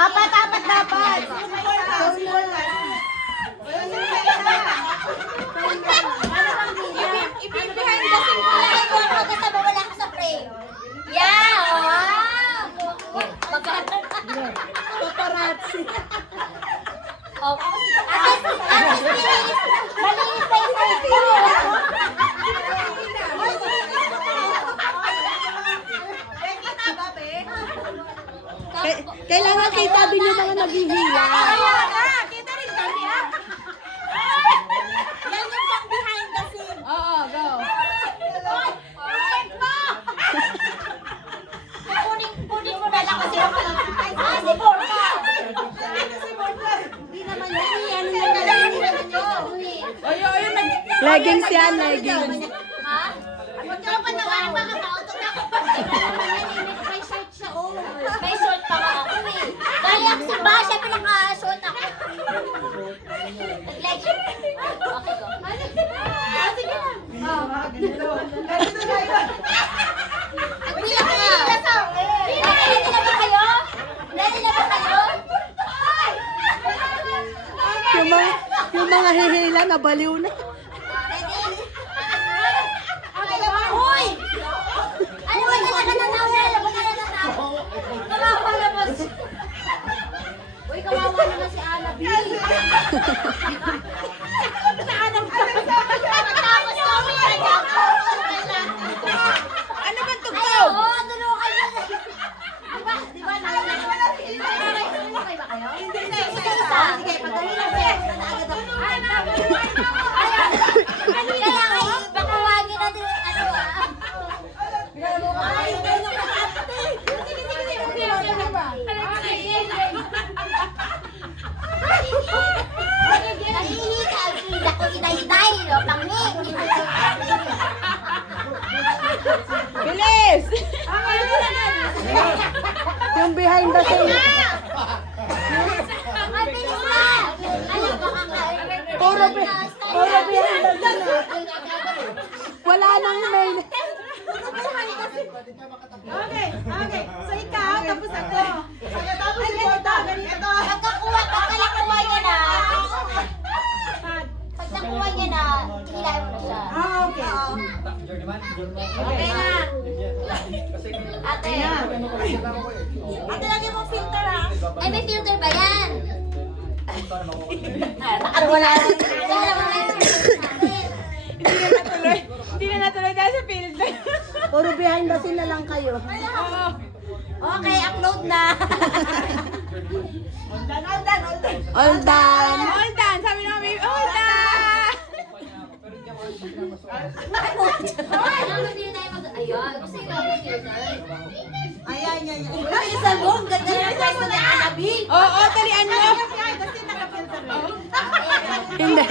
Apat dapat. Ibibihan kasi ko lang ko ako kasama wala ko sa frame. Yeah! Wow! Paparazzi. Oh, at least, malinis na yung side ko. Kailangan kita din yung mga naghihila. Kita rin kami ah. Yan yung pang behind the scene. Oo, go. Kunin mo na lang kasi ako. Si Borka. Hindi naman yan. Ano yung nalani naman yun? Leggings yan, leggings. Ha? Huwag ka pa nawarin mga kautot ako. May short siya, oh. May short pa nga ako eh. Dahil ako sa ba, syempre naka-short ako. Nag-legging. Okay, go. Sige lang. Bilang ka. Ready na ba kayo? Ready na ba kayo? Yung mga hihila, nabaliw na. Ready? Uy! Ano ba na nananawa? Ano ba na nananawa? Kawawa naman. Uy, kawawa naman si Ana B. Tapos kami ay Ano ba ito? Ay, oo, tulungan nyo na. Diba, nakakay ba kayo? Hindi na. Isa. Sige, pagdali lang siya. Agad ako. Kaya nga, baka wagin natin ano ah. Ay, hindi na makapate. Sige. Nahihika. Kita ko inay-inay. Pangi. Bilis! Yung behind the scene. Ay, bilis na! Alam ko kakain. Puro behind the scene. Wala nang main. Okay. So ikaw, tapos ako. Tapos si Borta, ganito. Pagka nakuha niya na, hihilahin mo na siya. Okay. Okay na. Ate. Ate, lagyan mo filter ha. Ay, may filter ba yan? Wala na. Hindi na natuloy dahil sa filter. Puro behind the scene na lang kayo. Okay, upload na. All done. All done. Sabi naman, baby, all done. Ano din tayo mag... Ayun, gusto yung mga filter. Ayan. Ay, isa mo, ang ganda na pwesto na Anabi. Oo, talian mo. Kasi naka-filter. Hindi.